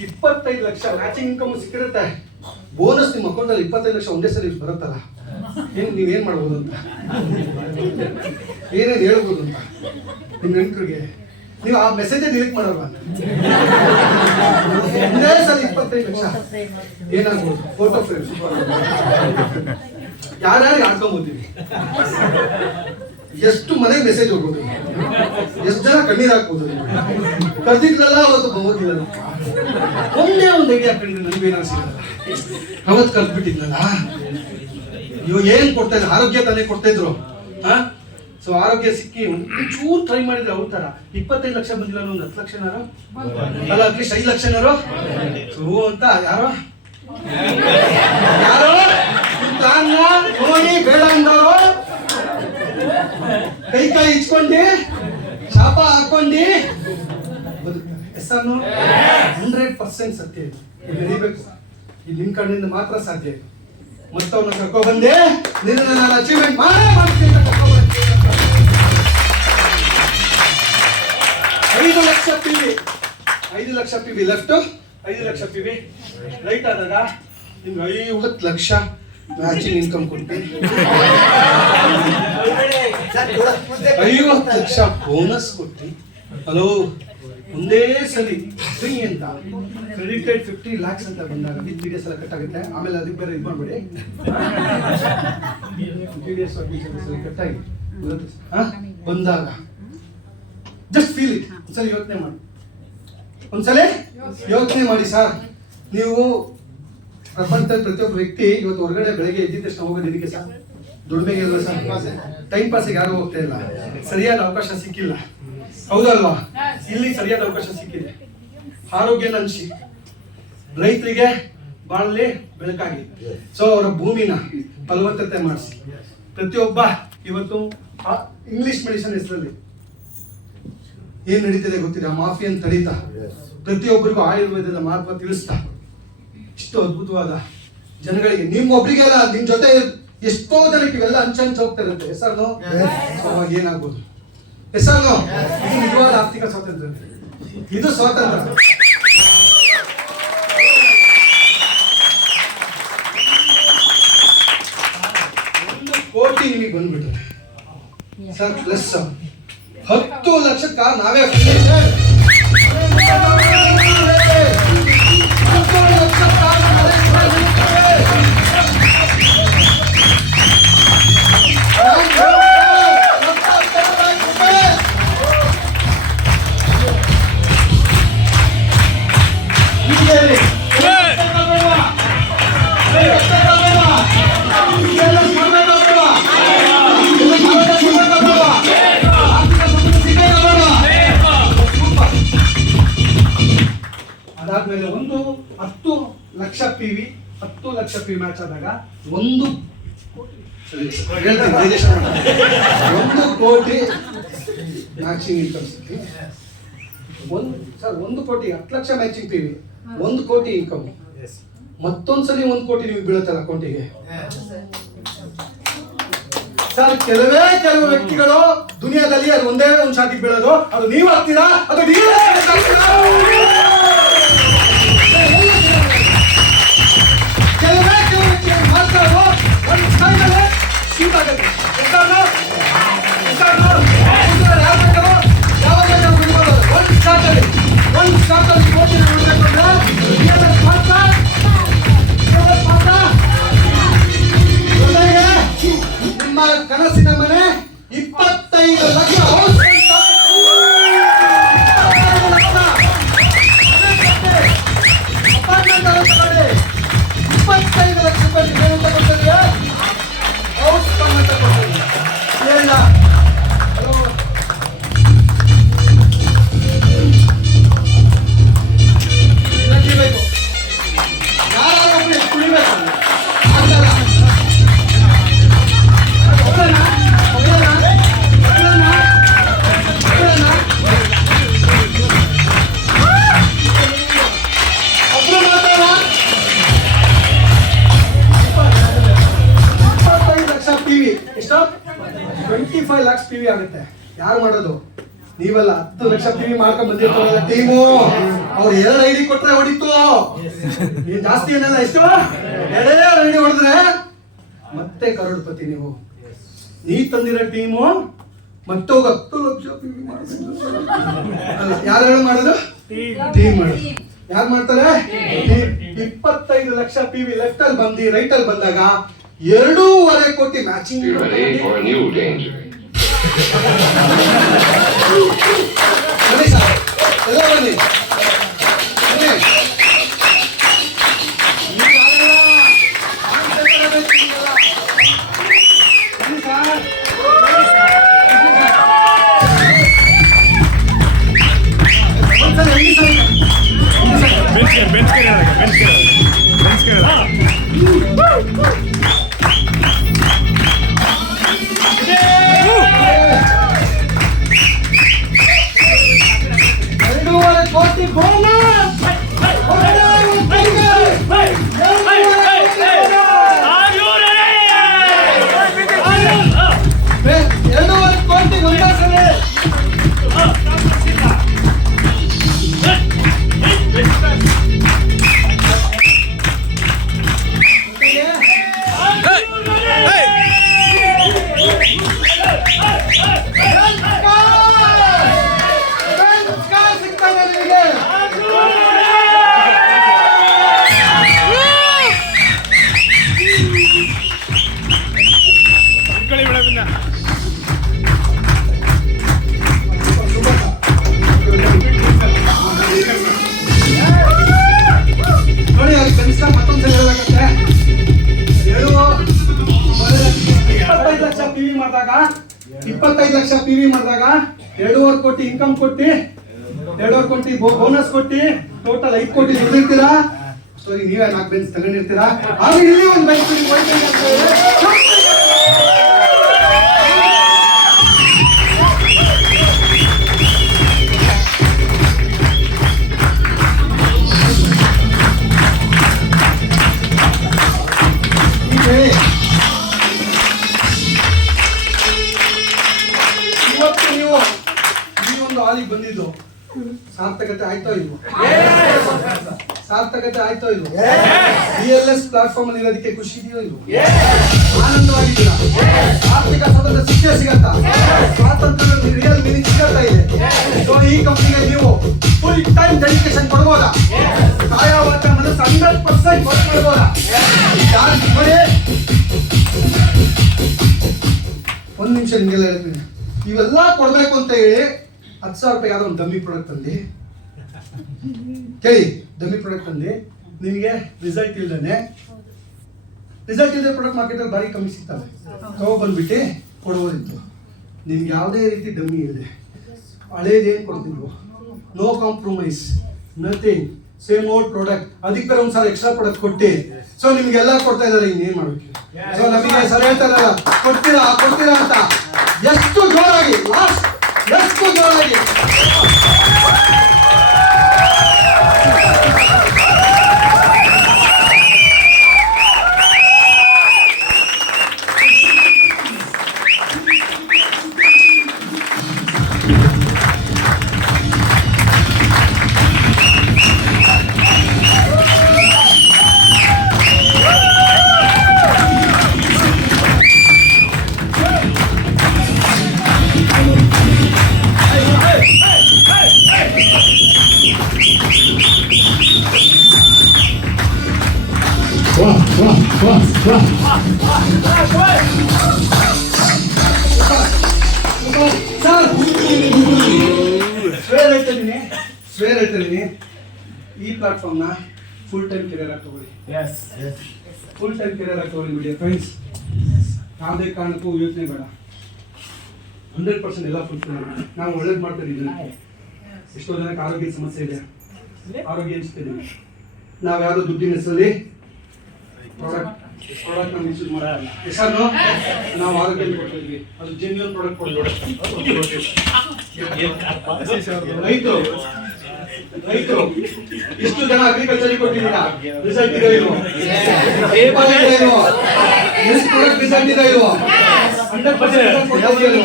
25 lakh matching income ಸಿಕ್ಕಿರುತ್ತೆ. Bonus ನಿಮ್ಮ ಅಕೌಂಟಲ್ಲಿ 25 ಲಕ್ಷ ಒಂದೇ ಸರಿ ಬರುತ್ತಲ್ಲ, ನೀವೇನು ಮಾಡ್ಬೋದು ಅಂತ, ಏನೇನು ಹೇಳ್ಬೋದು ಅಂತ ನಿಮ್ಮ ಹೆಂಡ್ರಿಗೆ. ನೀವು ಆ ಮೆಸೇಜೇ ಡಿಲೀಟ್ ಮಾಡಲ್ವಾ? ಒಂದೇ ಸಲ 25 ಲಕ್ಷ ಏನಾಗ್ಬೋದು? ಫೋಟೋ ಫ್ರೇಮ್ ಯಾರ್ಯಾರು ಆಡ್ಕೊಂಬೋತೀವಿ, ಎಷ್ಟು ಮನೆಗೆ ಮೆಸೇಜ್ ಹೋಗ್ಬೋದು, ಎಷ್ಟು ಜನ ಕಣ್ಣೀರು ಹಾಕ್ಬೋದು. ಕರ್ದಿದ್ರಲ್ಲ ಅವತ್ತು ಹೋಗಿಲ್ಲ, ಒಂದೇ ಒಂದು ಐಡಿಯಾ ಹಾಕೊಂಡಿದ್ರೆ ನನಗೇನಾದ್ರು ಸಿಗಲ್ಲ. ಅವತ್ತು ಕಲ್ತ್ಬಿಟ್ಟಿದ್ನಲ್ಲ, ಇವಾಗ ಏನ್ ಕೊಡ್ತಾ ಇದ್ರು, ಆರೋಗ್ಯ ತಾನೇ ಕೊಡ್ತಾ ಇದ್ರು. ಸೊ ಆರೋಗ್ಯ ಸಿಕ್ಕಿ ಚೂರು ಟ್ರೈ ಮಾಡಿದ್ರೆ ಅವ್ರ ತರ 25 ಲಕ್ಷ ಬಂದಿಲ್ಲ, ಒಂದು 10 ಲಕ್ಷನಾರು ಅಲ್ಲ, ಅಟ್ಲೀಸ್ಟ್ 5 ಲಕ್ಷನಾರು ಸೊ ಅಂತ ಯಾರೋ ನೋಡಿ ಬೇಡ ಅಂದವರು ಕೈ ಇಚ್ಕೊಂಡಿ ಶಾಪ ಹಾಕೊಂಡಿ ಬದುಕ್ತಾರೆ. ಹೆಸರು 100% ಸತ್ಯ ಇದು. ಬೆಳಿಬೇಕು, ಇದು ನಿಮ್ ಕಣ್ಣಿಂದ ಮಾತ್ರ ಸಾಧ್ಯ ಇದು. ಮತ್ತವನ್ನ ಕರ್ಕೊ ಬಂದೆ, ನಿನ್ನ ನಾನು ಅಚೀವ್ಮೆಂಟ್ ಮಾಡ್ತೀನಿ ಅಂತ ಕರ್ಕೊ ಬಂದೆ. 5 lakh PV, 5 lakh PV left, 5 lakh PV right ಆದಾಗ ನಿಮ್ಗೆ 50 ಲಕ್ಷ ಮ್ಯಾಚಿಂಗ್ ಇನ್ಕಮ್ ಕೊಡ್ತೀನಿ. 50 ಲಕ್ಷ ಬೋನಸ್ ಕೊಟ್ಟು ಹಲೋ ಒಂದೇ ಸರಿ ಫ್ರೀ ಅಂತ ಕ್ರೆಡಿಟೆಡ್ 50 lakhs ಅಂತ ಬಂದಾಗ ವಿತ್ ಟಿ ಡಿ ಎಸ್ ಎಲ್ಲ ಕಟ್ ಆಗುತ್ತೆ. ಆಮೇಲೆ ಅದಕ್ಕೆ ಬೇರೆ ಇದು ಮಾಡ್ಬೇಡಿ, ಟಿ ಡಿ ಎಸ್ ಕಟ್ ಆಗಿ ಬಂದಾಗ ಜಸ್ಟ್ ಫೀಲ್ ಇಟ್. ಒಂದ್ಸಲ ಯೋಚನೆ ಮಾಡಿ, ಒಂದ್ಸಲ ಯೋಚನೆ ಮಾಡಿ ಸರ್. ನೀವು ಪ್ರಪಂಚದ ಪ್ರತಿಯೊಬ್ಬ ವ್ಯಕ್ತಿ ಇವತ್ತು ಹೊರಗಡೆ ಬೆಳಗ್ಗೆ ಎದ್ದಿದ ತಕ್ಷಣ ಹೋಗೋದು ಇದಕ್ಕೆ ಸರ್, ದುಡಿಮೆಗೆ ಅಲ್ವಾ ಸರ್? ಟೈಮ್ ಪಾಸಿಗೆ ಯಾರು ಹೋಗ್ತಾ ಇಲ್ಲ, ಸರಿಯಾದ ಅವಕಾಶ ಸಿಕ್ಕಿಲ್ಲ, ಹೌದಲ್ವಾ? ಇಲ್ಲಿ ಸರಿಯಾದ ಅವಕಾಶ ಸಿಕ್ಕಿದೆ. ಆರೋಗ್ಯನ ಅನ್ಸಿ, ರೈತರಿಗೆ ಬಾಳಲಿ ಬೆಳಕಾಗಿ, ಸೊ ಅವರ ಭೂಮಿನ ಫಲವತ್ತತೆ ಮಾಡಿಸಿ. ಪ್ರತಿಯೊಬ್ಬ ಇವತ್ತು ಇಂಗ್ಲಿಷ್ ಮೆಡಿಸಿನ್ ಹೆಸರಲ್ಲಿ ಏನ್ ನಡೀತಿದೆ ಗೊತ್ತಿದೆ, ಮಾಫಿಯನ್ ತಡೀತಾ ಪ್ರತಿಯೊಬ್ಬರಿಗೂ ಆಯುರ್ವೇದದ ಮಹತ್ವ ತಿಳಿಸ್ತಾ ಇಷ್ಟು ಅದ್ಭುತವಾದ ಜನಗಳಿಗೆ, ನಿಮ್ಮೊಬ್ರಿಗೆ ಅಲ್ಲ ನಿಮ್ ಜೊತೆ ಎಷ್ಟೋ ಜನಕ್ಕೆ ಇವೆಲ್ಲ ಹಂಚ್ ಹೋಗ್ತಾ ಇರುತ್ತೆ. ಹೆಸರು ಅವಾಗ ಏನಾಗ್ಬೋದು? ಹೆಸರು ಇದು ನಿಜವಾದ ಆರ್ಥಿಕ ಸ್ವಾತಂತ್ರ್ಯ, ಇದು ಸ್ವಾತಂತ್ರ್ಯ. ಕೋಟಿ ನಿಮಗೆ ಬಂದ್ಬಿಟ್ರೆ ಸರ್, ಪ್ಲಸ್ 10 ಲಕ್ಷಕ್ಕ ನಾವೇ ಅದಾದ್ಮೇಲೆ 10 lakh PV 10 lakh P match ಆದಾಗ 1 ಕೋಟಿ ಮ್ಯಾಚಿಂಗ್ ಇನ್ಕಮ್ ಸಿಕ್ಕಿ, ಸರ್ 1 ಕೋಟಿ 10 ಲಕ್ಷ ಮ್ಯಾಚಿಂಗ್ ಪಿವಿ 1 ಕೋಟಿ ಇನ್ಕಮ್. ಮತ್ತೊಂದ್ಸಲಿ 1 ಕೋಟಿ ನಿಮಗೆ ಬೀಳುತ್ತಲ್ಲ ಅಕೌಂಟಿಗೆ ಸರ್. ಕೆಲವು ವ್ಯಕ್ತಿಗಳು ದುನಿಯಾದಲ್ಲಿ ಅದು ಒಂದೇ ಒಂದು ಶಾಟಿಗೆ ಬೀಳೋದು, ಅದು ನೀವು ಆಗ್ತೀರಾ, ಅದು ನೀವು ನಿಮ್ಮ ಕನಸಿನ ಮನೆ 25 ಲಕ್ಷ lakhs PV ಆಗುತ್ತೆ. ಯಾರು ಮಾಡೋದು? ನೀವಲ್ಲ. 10 ಲಕ್ಷ PV ಮಾಡ್ಕೊಂಡ್ ಬಂದಿರ್ತಾರಲ್ಲ ಟೀಮು, ಅವ್ರ ಅವ್ರು 2 ಐಡಿ ಕೊಟ್ರೆ ಹೊಡಿತು. ನೀನ್ ಜಾಸ್ತಿ ಏನಲ್ಲ, ಎಷ್ಟು 2 ಐಡಿ ಹೊಡೆದ್ರೆ ಮತ್ತೆ ಕರೋಡ್ಪತಿ. ನೀವು ನೀ ತಂದಿರೋ ಟೀಮು ಮತ್ತೆ ಹೋಗ 10 ಲಕ್ಷ ಯಾರು ಮಾಡೋದು? ಟೀಮ್ ಮಾಡೋದು. ಯಾರು ಮಾಡ್ತಾರೆ? 25 ಲಕ್ಷ PV ಲೆಫ್ಟ್ ಅಲ್ಲಿ ಬಂದು ರೈಟ್ ಅಲ್ಲಿ ಬಂದಾಗ 2.5 ಕೋಟಿ ಮ್ಯಾಚಿಂಗ್. ಬನ್ನಿ ಸರ್, ಎಲ್ಲ ಬನ್ನಿ. PV ಮಾಡಿದಾಗ 2.5 ಕೋಟಿ ಇನ್ಕಮ್ ಕೊಟ್ಟಿ, 2.5 ಕೋಟಿ ಬೋನಸ್ ಕೊಟ್ಟಿ, ಟೋಟಲ್ 5 ಕೋಟಿ ದುಡ್ಡಿರ್ತೀರಾ. ಸ್ಟೋರಿ ನೀವೇ 4 ಬೆಂಚ್ ತಗೊಂಡಿರ್ತೀರಾ. ಆದ್ರೆ ಇಲ್ಲಿ ಒಂದು ಬೆಂಚ್ ಹಾಲಿಗೆ ಬಂದಿದ್ದು ಸಾರ್ಥಕತೆ ಆಯ್ತೋ ಇಲ್ವೋ? ಸಾರ್ಥಕತೆ ಆಯ್ತೋ ಇಲ್ವೋ? BLS ಪ್ಲಾಟ್ಫಾರ್ಮ್ ಅಲ್ಲಿ ಇರೋದಕ್ಕೆ ಖುಷಿ ಇದೆಯೋ ಇಲ್ವೋ? ಆನಂದವಾಗಿದ್ದೀರಾ? ಆರ್ಥಿಕ ಸ್ವಾತಂತ್ರ್ಯ ಸಿಗತ್ತಾ? ಸ್ವಾತಂತ್ರ್ಯ ರಿಯಲ್ ಮೀನಿಂಗ್ ಸಿಗತ್ತಾ ಇದೆ? ಸೊ ಈ ಕಂಪನಿಗೆ ನೀವು ಫುಲ್ ಟೈಮ್ ಡೆಡಿಕೇಶನ್ ಕೊಡ್ಬೋದಾ? ಕಾಯ ವಾಚ ಮನಸ್ಸು 100% ಕೊಡ್ಬೋದಾ? ನೋಡಿ, ಒಂದು ನಿಮಿಷ ನಿಮಗೆಲ್ಲ ಹೇಳ್ತೀನಿ. ಇವೆಲ್ಲ ಕೊಡ್ಬೇಕು ಅಂತ ಹೇಳಿ 10,000 ರೂಪಾಯಿ ಯಾವ್ದೋ ಒಂದು ಡಮ್ಮಿ ಪ್ರಾಡಕ್ಟ್ ತಂದು ಕೇಳಿ, ಡಮ್ಮಿ ಪ್ರಾಡಕ್ಟ್ ತಂದು ನಿಮಗೆ ರಿಸಲ್ಟ್ ಇಲ್ಲದೆ ಪ್ರಾಡಕ್ಟ್ ಮಾರ್ಕೆಟಲ್ಲಿ ಭಾರಿ ಕಮ್ಮಿ ಸಿಗ್ತವೆ. ಬಂದ್ಬಿಟ್ಟು ಕೊಡ್ಬೋದಿತ್ತು. ನಿಮ್ಗೆ ಯಾವುದೇ ರೀತಿ ಡಮ್ಮಿ ಇದೆ, ಹಳೇದೇನು ಕೊಡ್ತಿದ್ವು, no compromise, nothing, same old product. ಅದಕ್ಕೆ ಒಂದ್ಸಲ ಎಕ್ಸ್ಟ್ರಾ ಪ್ರಾಡಕ್ಟ್ ಕೊಟ್ಟು ಸೊ ನಿಮ್ಗೆಲ್ಲ ಕೊಡ್ತಾ ಇದಾರೆ. ಇನ್ನೇನ್ ಮಾಡ್ಬೇಕು? ಸೊ ನಮಗೆ ಸರ್ ಹೇಳ್ತಾರಲ್ಲ, ಕೊಡ್ತೀರಾ ಅಂತ ಎಷ್ಟು ಜೋರಾಗಿ, ಎಷ್ಟು ಜೋರಾಗಿ ಸ್ವೇರ್ ಹೇಳ್ತಿದ್ದೀನಿ, ಈ ಪ್ಲಾಟ್ಫಾರ್ಮ್ನ ಫುಲ್ ಟೈಮ್ ಕೆರಿಯರ್ ಆಗಿ ತಗೊಳ್ಳಿ. ಫುಲ್ ಟೈಮ್ ಕೆರಿಯರ್ ಆಗಿ ತಗೊಳ್ಳಿ ಮೀಡಿಯಾ ಫ್ರೆಂಡ್ಸ್. ಯಾವುದೇ ಕಾರಣಕ್ಕೂ ಯೋಚನೆ ಬೇಡ, 100% ಎಲ್ಲ ಫುಲ್ಫಿಲ್ ಮಾಡಿ. ನಾವು ಒಳ್ಳೇದು ಮಾಡ್ತಾ ಇದ್ದೀವಿ. ಎಷ್ಟೋ ಜನಕ್ಕೆ ಆರೋಗ್ಯದ ಸಮಸ್ಯೆ ಇದೆ, ಆರೋಗ್ಯ ಹಂಚ್ತಿದ್ದೀವಿ. ನಾವು ಯಾವುದೋ ದುಡ್ಡಿನ ಹೆಸರಲ್ಲಿ ಪ್ರಾಡಕ್ಟ್ ನಾವು ಮಿಸ್ಯೂಸ್ ಮಾಡಲ್ಲ. ಹೆಸರು ನಾವು ಆರೋಗ್ಯ ಕೊಡ್ತಿದ್ವಿ, ಅದು ಜೆನ್ಯೂನ್ ಪ್ರಾಡಕ್ಟ್ ಕೊಡ್ತೀವಿ. ರೈತರು ಇಷ್ಟು ಜನ ಅಗ್ರಿಕಲ್ಚರ್ ಕೊಟ್ಟಿದ್ದೀರಾ, ರಿಸಲ್ಟ್ ಇದೆ ಇಲ್ವೋ? ರಿಸಲ್ಟ್ ಇದೆ ಇಲ್ವೋ? 100%